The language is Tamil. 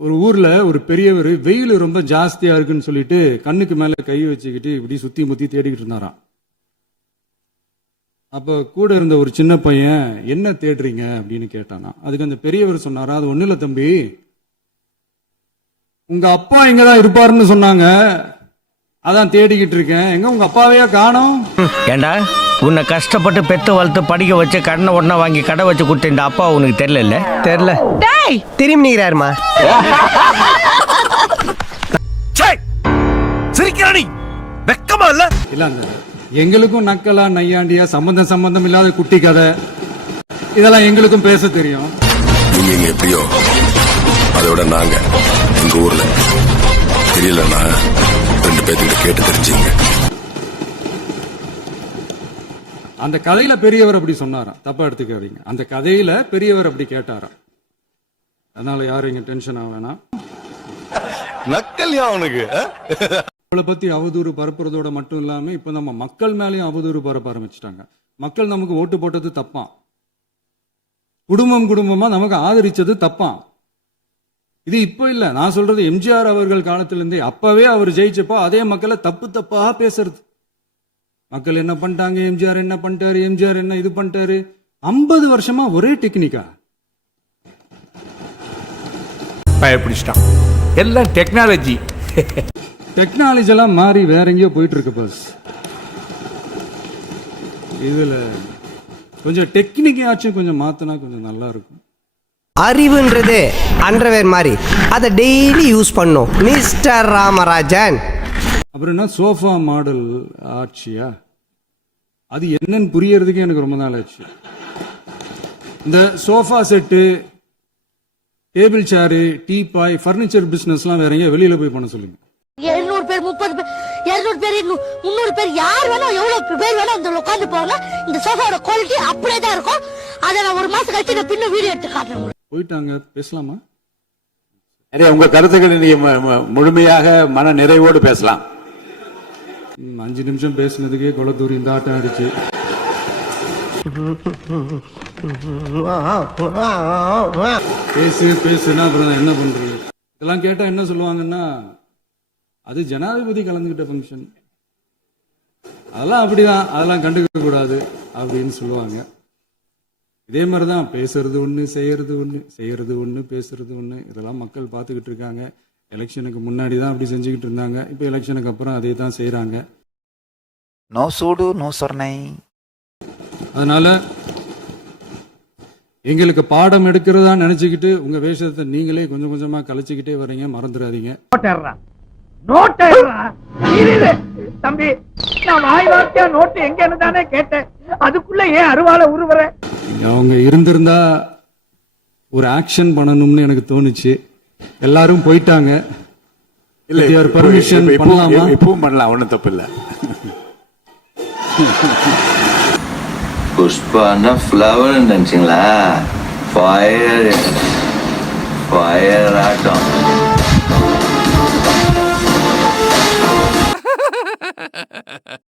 ஒரு ஊர்ல ஒரு பெரியவர் வெயில் ரொம்ப ஜாஸ்தியா இருக்குன்னு சொல்லிட்டு கண்ணுக்கு மேல கை வச்சுக்கிட்டு இப்படி சுத்தி முத்தி தேடிக்கிட்டு இருந்தாராம். அப்ப கூட இருந்த ஒரு சின்ன பையன் என்ன தேடுறீங்க அப்படின்னு கேட்டானா. அதுக்கு அந்த பெரியவர் சொன்னாரா, அது ஒண்ணு இல்ல தம்பி, உங்க அப்பா இங்கதான் இருப்பாருன்னு சொன்னாங்க, அதான் தேடிக்கிட்டு இருக்கேன். எங்க உங்க அப்பாவையா காணோம்? ஏண்டா உன்னை கஷ்டப்பட்டு பெத்து வளர்த்து படிக்க வச்சு கடனை உடனே வாங்கி கடை வச்சு கொடுத்த இந்த அப்பா உனக்கு தெரியல? தெரியல. திரும்பி நீராருமா சிரிக்கிறானி வெக்கமா இல்ல? இல்ல, அந்த எங்களுக்கும் நக்கலா நையாண்டியா சம்பந்தம் இல்லாத குட்டி கதை இதெல்லாம் எங்களுக்கும் பேச தெரியும். நீங்க இங்க எப்படியோ அதோட நாங்க எங்க ஊர்ல தெரியலன்னா 2 பேர்த்துக்கிட்ட கேட்டு தெரிஞ்சுங்க. அந்த கதையில பெரியவர் அப்படி சொன்னாராம், தப்பா எடுத்துக்காதீங்க. அந்த கதையில பெரியவர் அப்படி கேட்டாராம். அதனால யாரும் இங்க டென்ஷன் ஆக வேணாம். நக்கல்யா அவனுக்கு அவளை பத்தி அவதூறு பரப்புறதோட மட்டும் இல்லாம இப்ப நம்ம மக்கள் மேலேயும் அவதூறு பரப்ப ஆரம்பிச்சிட்டாங்க. மக்கள் நமக்கு ஓட்டு போட்டது தப்பான், குடும்பமா நமக்கு ஆதரிச்சது தப்பான். இது இப்ப இல்ல, நான் சொல்றது எம்ஜிஆர் அவர்கள் காலத்திலிருந்தே. அப்பவே அவர் ஜெயிச்சப்போ அதே மக்களை தப்பா பேசுறது. மக்கள் என்ன பண்ணிட்டாங்க, எம்ஜிஆர் என்ன பண்ணிட்டாரு, எம்ஜிஆர் என்ன இது பண்ணிட்டாரு. 50 வருஷமா ஒரே டெக்னிக்கா பயப்பிடிச்சிட்டான். எல்லாம் டெக்னாலஜி எல்லாம் மாறி வேற எங்கேயோ போயிட்டு இருக்கு பஸ். இதுல கொஞ்சம் டெக்னிக்காச்சும் கொஞ்சம் மாத்தினா கொஞ்சம் நல்லா இருக்கும். அறிவுன்றது அண்டர்வேர் மாதிரி, அதை டெய்லி யூஸ் பண்ணும் மிஸ்டர் ராமராஜன். அப்புறம் என்ன சோஃபா மாடல் ஆட்சியா, அது என்னன்னு புரியறதுக்கு எனக்கு ரொம்ப நாள் ஆச்சு. இந்த sofa set, table chair, teapoy, furniture பிசினஸ்லாம் வேற எங்க வெளியில போய் பண்ண சொல்லுங்க. 200 பேர் 30 பேர் 200 பேர் 300 பேர் யார் வேணும் எவ்வளவு பேர் வேணும் அந்த உட்காந்து போங்க. இந்த சோஃபாவோட குவாலிட்டி அப்படியே தான் இருக்கும். அதை நான் 1 மாசம் கழிச்சு நான் பின்ன வீடியோ எடுத்து காட்டுறேன். போயிட்டாங்க, பேசலாமா? உங்க கருத்துக்களை நீங்க முழுமையாக மன நிறைவோடு பேசலாம். 5 நிமிஷம் பேசினதுக்கே கொளத்தூரி இந்த ஆட்டம் ஆயிடுச்சு. பேசுனா அப்புறம் என்ன பண்றது? இதெல்லாம் கேட்டா என்ன சொல்லுவாங்கன்னா, அது ஜனாதிபதி கலந்துகிட்ட ஃபங்க்ஷன், அதெல்லாம் அப்படிதான், அதெல்லாம் கண்டுக்க கூடாது அப்படின்னு சொல்லுவாங்க. இதே மாதிரிதான் பேசுறது ஒண்ணு, செய்யறது ஒண்ணு, பேசுறது ஒண்ணு. இதெல்லாம் மக்கள் பார்த்துக்கிட்டு இருக்காங்க. எலெக்ஷனுக்கு முன்னாடி தான் அப்படி செஞ்சுக்கிட்டு இருந்தாங்க. இப்போ எலெக்ஷனுக்கு அப்புறம் அதே தான் செய்யறாங்க. நோ சூடு நோ சொர்ணை. அதனால எங்களுக்கு பாடம் எடுக்கிறதா நினைச்சுக்கிட்டு உங்க வேஷத்தை நீங்களே கொஞ்சம் கொஞ்சமா கலைச்சுக்கிட்டே வர்றீங்க, மறந்துடாதீங்க. தம்பி, நான் வாய் வார்த்தையா நோட்டு எங்கன்னு தானே கேட்டேன், அதுக்குள்ள ஏன் அருவாளை உருவற? அவங்க இருந்திருந்தா ஒரு ஆக்ஷன் பண்ணணும்னு எனக்கு தோணுச்சு. எல்லாரும் போயிட்டாங்க. இல்ல பர்மிஷன் பண்ணலாமா? இப்பவும் பண்ணலாம், ஒன்றும் தப்பு இல்லை. புஷ்பான ஃப்ளவர் நினைச்சிங்களா? ஃபயர் ஆட்டம்.